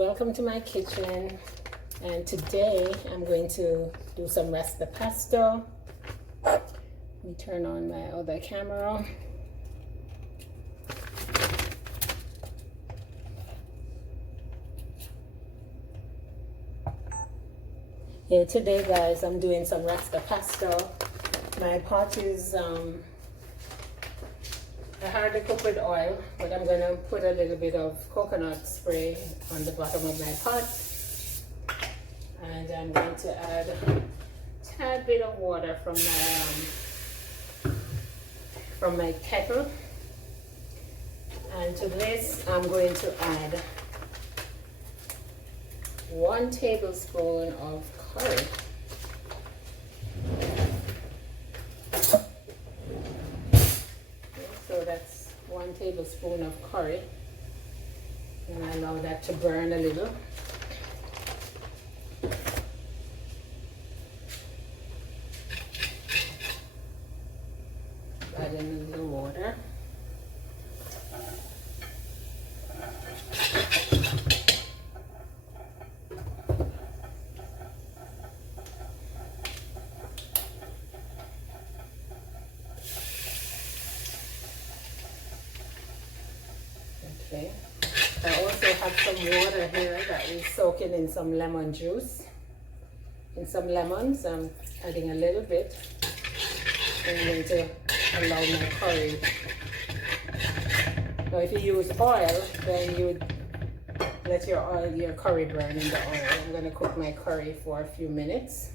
welcome to my kitchen, and today I'm going to do some Rasta pesto. Let me turn on my other camera. Yeah, today guys I'm doing some Rasta pesto. My pot is I hardly cook with oil, but I'm going to put a little bit of coconut spray on the bottom of my pot. And I'm going to add a tad bit of water from my kettle. And to this, I'm going to add 1 tablespoon of curry. So that's 1 tablespoon of curry, and I allow that to burn a little. Add in a little water. Okay. I also have some water here that is soaking in some lemon juice. In some lemons, I'm adding a little bit. And I'm going to allow my curry. Now if you use oil, then you would let your curry burn in the oil. I'm going to cook my curry for a few minutes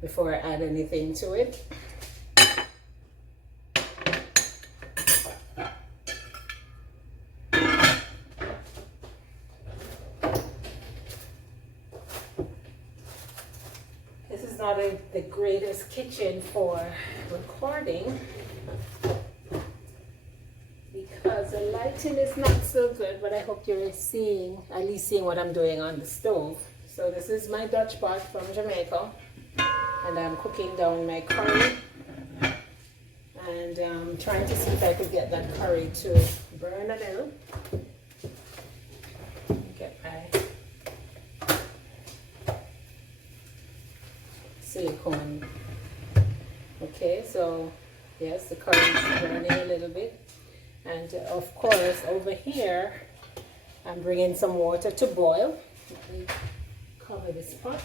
before I add anything to it. This is not the greatest kitchen for recording because the lighting is not so good, but I hope you're seeing, at least seeing what I'm doing on the stove. So this is my Dutch pot from Jamaica, and I'm cooking down my curry, and I'm trying to see if I could get that curry to burn a little. Get my silicone. Okay, so yes, the curry is burning a little bit, and of course over here I'm bringing some water to boil. Let me cover this pot.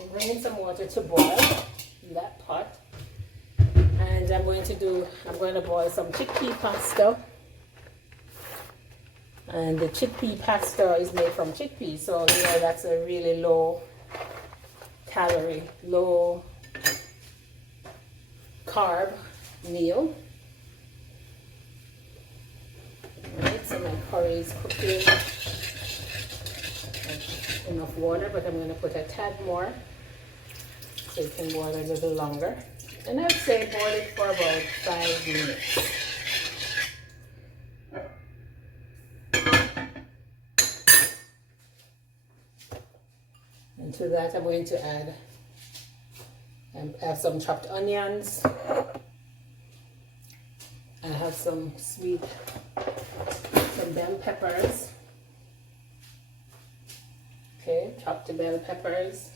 I'm bringing some water to boil in that pot, and I'm going to boil some chickpea pasta. And the chickpea pasta is made from chickpeas, so you know that's a really low calorie, low carb meal. Alright, so my curry is cooking. That's enough water, but I'm going to put a tad more so it can boil a little longer. And I'd say boil it for about 5 minutes. And to that I'm going to add, I have some chopped onions. I have some bell peppers. Okay, chopped bell peppers.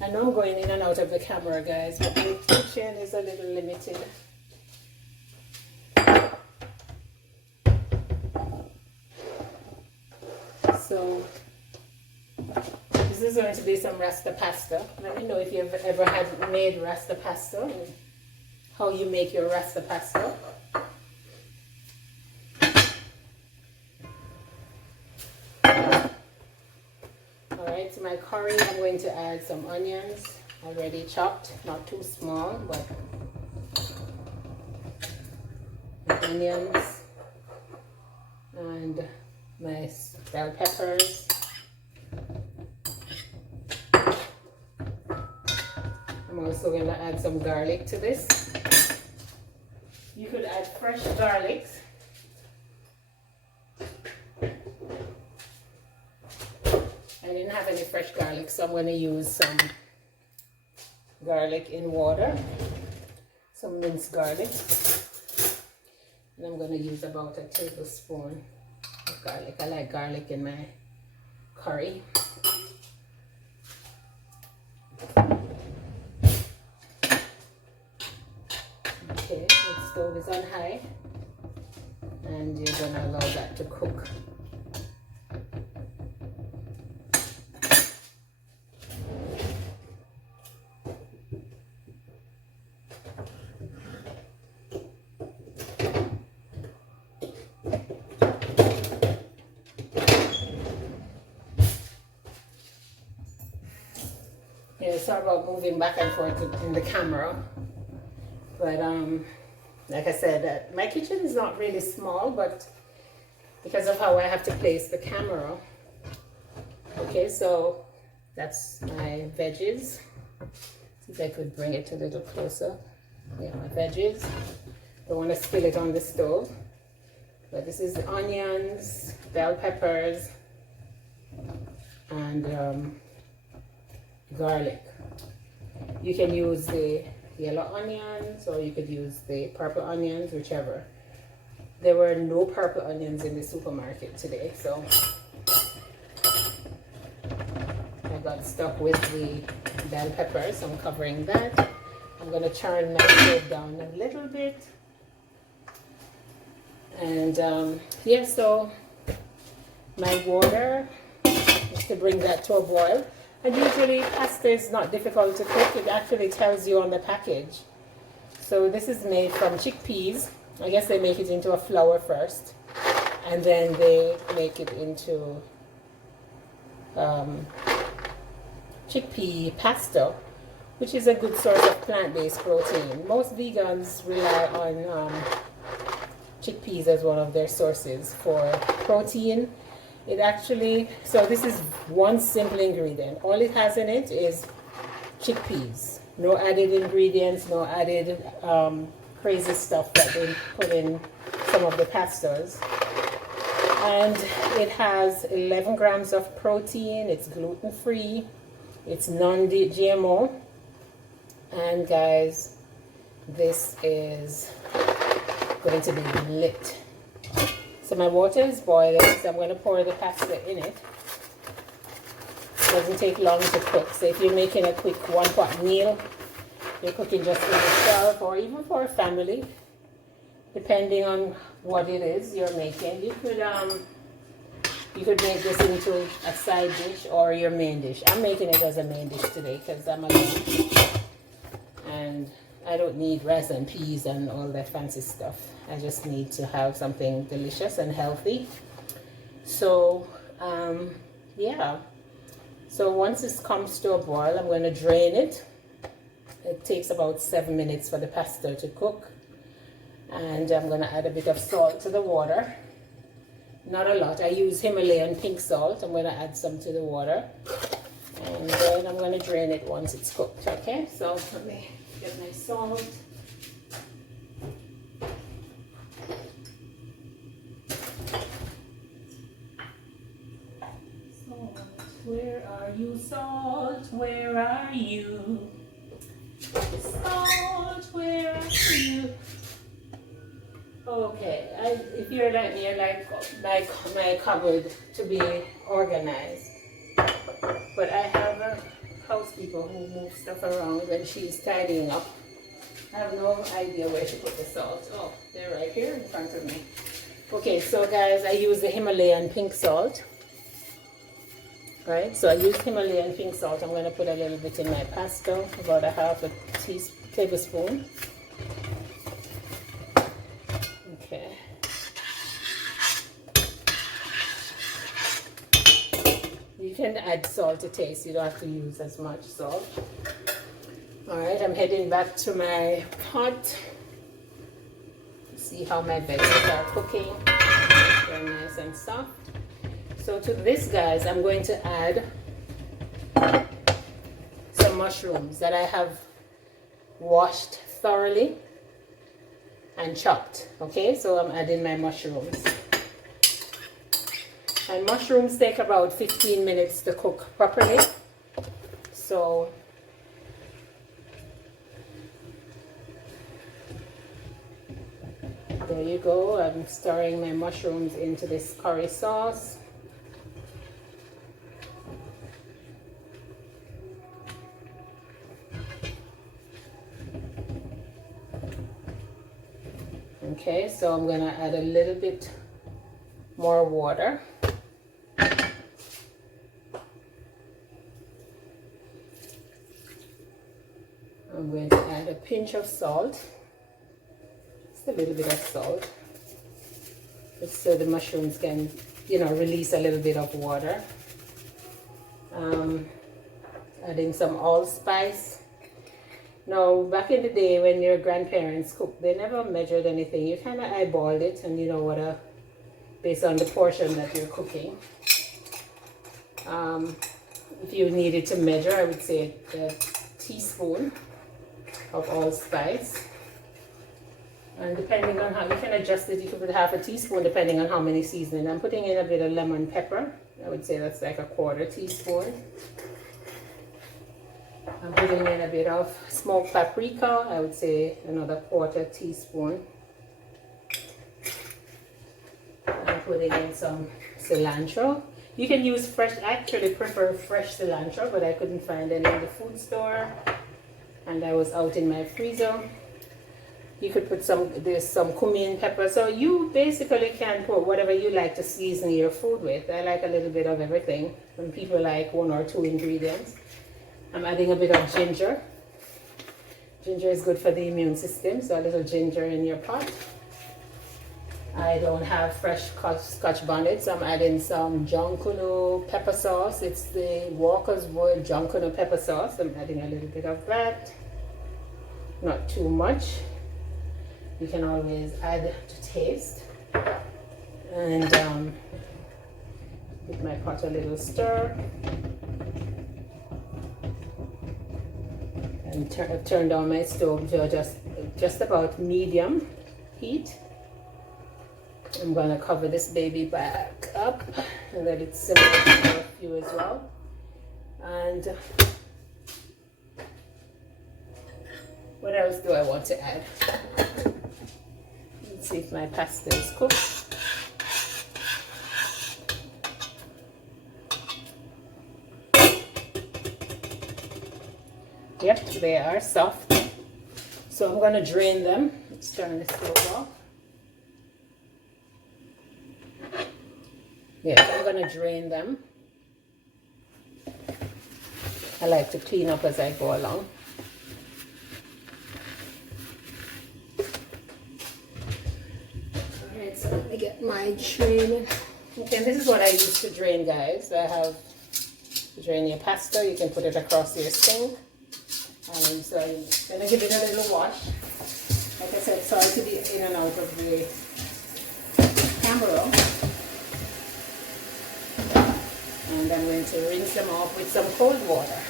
I know I'm going in and out of the camera, guys, but the kitchen is a little limited. So this is going to be some Rasta pasta. Let me know if you've ever made Rasta pasta and how you make your Rasta pasta. Alright, to my curry I'm going to add some onions already chopped, not too small, but onions and my bell peppers. I'm also going to add some garlic to this. You could add fresh garlic. I didn't didn't have any fresh garlic, so I'm going to use some garlic in water, some minced garlic, and I'm going to use about a tablespoon of garlic. I like garlic in my curry. Okay, the stove is on high, and you're going to allow that to cook. Yeah, sorry about moving back and forth in the camera, but like I said, my kitchen is not really small, but because of how I have to place the camera. Okay, so that's my veggies. See if I could bring it a little closer. Yeah, my veggies. Don't want to spill it on the stove, but this is the onions, bell peppers, and garlic. You can use the yellow onions or you could use the purple onions, whichever. There were no purple onions in the supermarket today, so I got stuck with the bell peppers. I'm covering that. I'm going to turn my stove down a little bit, and yeah, so my water is to bring that to a boil. And usually pasta is not difficult to cook. It actually tells you on the package. So this is made from chickpeas. I guess they make it into a flour first, and then they make it into chickpea pasta, which is a good source of plant-based protein. Most vegans rely on chickpeas as one of their sources for protein. It actually, so this is one simple ingredient. All it has in it is chickpeas. No added ingredients, no added crazy stuff that they put in some of the pastas. And it has 11 grams of protein. It's gluten-free. It's non-GMO. And guys, this is going to be lit. So my water is boiling, so I'm going to pour the pasta in it. It doesn't take long to cook. So if you're making a quick one-pot meal, you're cooking just for yourself or even for a family, depending on what it is you're making. You could make this into a side dish or your main dish. I'm making it as a main dish today because I'm alone, and I don't need rice and peas and all that fancy stuff. I just need to have something delicious and healthy. So yeah, so once this comes to a boil, I'm going to drain it. It takes about 7 minutes for the pasta to cook, and I'm going to add a bit of salt to the water. Not a lot. I use Himalayan pink salt. I'm going to add some to the water, and then I'm going to drain it once it's cooked. Okay, so let me get my salt. Where are you, salt? Where are you? Salt, where are you? Okay, if you're like me, I like my cupboard to be organized. But I have a housekeeper who moves stuff around when she's tidying up. I have no idea where to put the salt. Oh, they're right here in front of me. Okay, so guys, I use the Himalayan pink salt. Right, so I used Himalayan pink salt. I'm going to put a little bit in my pasta, about a half a tablespoon. Okay. You can add salt to taste. You don't have to use as much salt. All right, I'm heading back to my pot. See how my veggies are cooking. They're nice and soft. So to this, guys, I'm going to add some mushrooms that I have washed thoroughly and chopped. Okay, so I'm adding my mushrooms. And mushrooms take about 15 minutes to cook properly. So there you go. I'm stirring my mushrooms into this curry sauce. Okay, so I'm gonna add a little bit more water. I'm going to add a pinch of salt, just a little bit of salt, just so the mushrooms can, release a little bit of water. Adding some allspice. Now, back in the day when your grandparents cooked, they never measured anything. You kind of eyeballed it, and you know what, based on the portion that you're cooking. If you needed to measure, I would say a teaspoon of allspice. And depending on how, you can adjust it, you can put half a teaspoon depending on how many seasoning. I'm putting in a bit of lemon pepper. I would say that's like a quarter teaspoon. I'm putting in a bit of smoked paprika. I would say another quarter teaspoon. I'm putting in some cilantro. You can use fresh, I actually prefer fresh cilantro, but I couldn't find any in the food store. And I was out in my freezer. You could put there's some cumin pepper. So you basically can put whatever you like to season your food with. I like a little bit of everything. Some people like 1 or 2 ingredients. I'm adding a bit of ginger. Ginger is good for the immune system, so a little ginger in your pot. I don't have fresh Scotch bonnet, so I'm adding some Jonquil pepper sauce. It's the Walker's Wood Jonquil pepper sauce. I'm adding a little bit of that. Not too much. You can always add to taste. And give my pot a little stir. And turn down my stove to just about medium heat. I'm gonna cover this baby back up and let it simmer for a few as well. And what else do I want to add? Let's see if my pasta is cooked. Yep, they are soft. So I'm gonna drain them. Let's turn the stove off. Yes, I'm gonna drain them. I like to clean up as I go along. Alright, so let me get my drain. Okay, this is what I use to drain, guys. I have to drain your pasta. You can put it across your sink. And so I'm gonna give it a little wash. Like I said, sorry to be in and out of the camera. And I'm going to rinse them off with some cold water.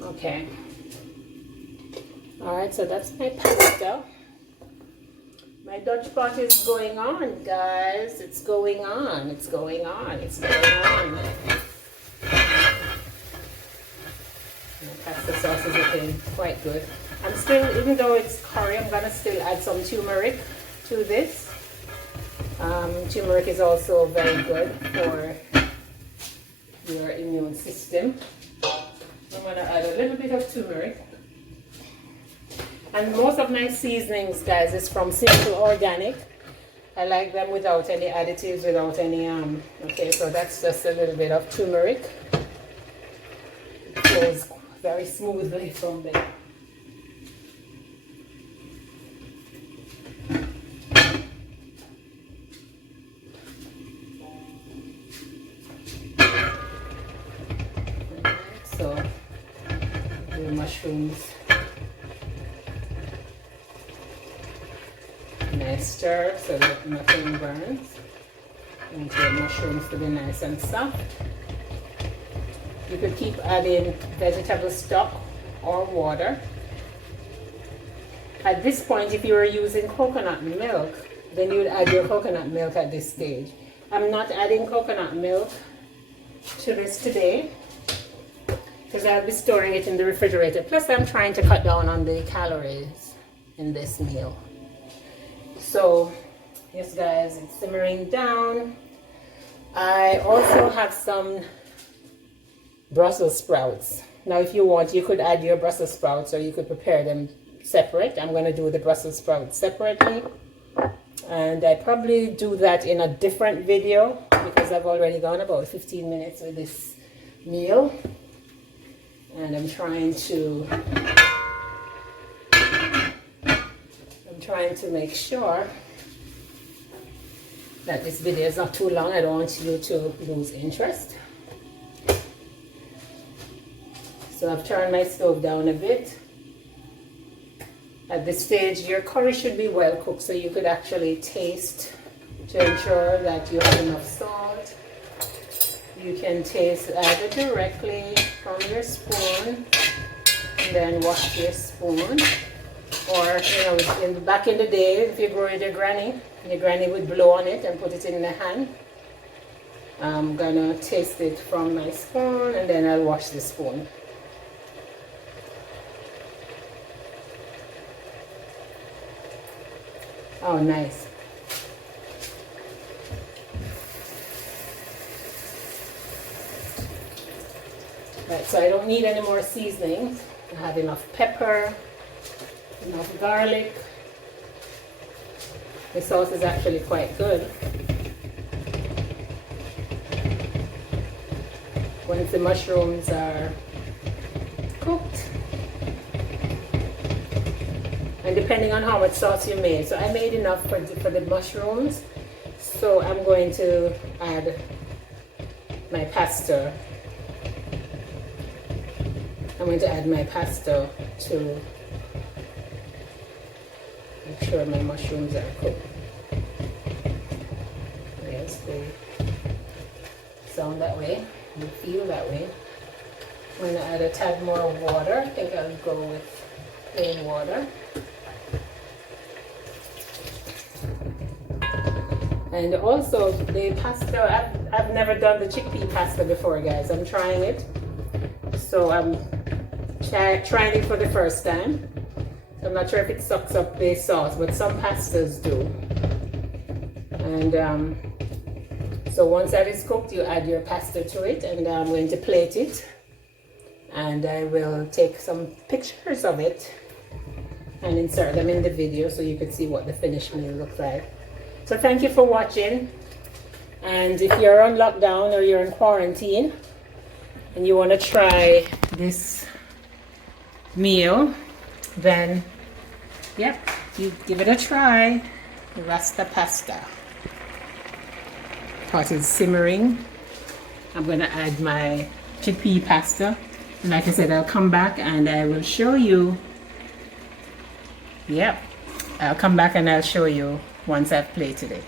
Okay. Alright, so that's my pasta. My Dutch pot is going on, guys. It's going on. It's going on. It's going on. My pasta sauce is looking quite good. I'm still, even though it's curry, I'm gonna still add some turmeric to this. Turmeric is also very good for your immune system. I'm gonna add a little bit of turmeric. And most of my seasonings, guys, is from Simple Organic. I like them without any additives, without any, okay, so that's just a little bit of turmeric. It flows very smoothly from there. So, the mushrooms. And nice stir so that nothing burns. You want your mushrooms to be nice and soft. You could keep adding vegetable stock or water. At this point, if you were using coconut milk, then you'd add your coconut milk at this stage. I'm not adding coconut milk to this today because I'll be storing it in the refrigerator. Plus, I'm trying to cut down on the calories in this meal. So, yes guys, it's simmering down. I also have some Brussels sprouts. Now, if you want, you could add your Brussels sprouts or you could prepare them separate. I'm going to do the Brussels sprouts separately. And I probably do that in a different video because I've already gone about 15 minutes with this meal. And I'm trying to make sure that this video is not too long. I don't want you to lose interest. So I've turned my stove down a bit. At this stage, your curry should be well cooked, so you could actually taste to ensure that you have enough salt. You can taste either directly from your spoon and then wash your spoon. Or, you know, back in the day, if you grow with your granny would blow on it and put it in the hand. I'm gonna taste it from my spoon and then I'll wash the spoon. Oh, nice. Right, so I don't need any more seasonings. I have enough pepper, enough garlic. The sauce is actually quite good. Once the mushrooms are cooked, and depending on how much sauce you made. So I made enough for the mushrooms. So I'm going to add my pesto. I'm going to add my pesto to make sure my mushrooms are cooked. Yes, they sound that way, they feel that way. I'm going to add a tad more water. I think I'll go with plain water. And also the pasta, I've never done the chickpea pasta before, guys. I'm trying it. So I'm trying it for the first time. I'm not sure if it sucks up the sauce, but some pastas do. And so once that is cooked, you add your pasta to it, and I'm going to plate it. And I will take some pictures of it and insert them in the video so you can see what the finished meal looks like. So thank you for watching. And if you're on lockdown or you're in quarantine and you want to try this meal, then yep, you give it a try. Rasta pasta. Pot is simmering. I'm going to add my chickpea pasta. And like I said, I'll come back and I will show you. Yep, I'll come back and I'll show you once I've plated it.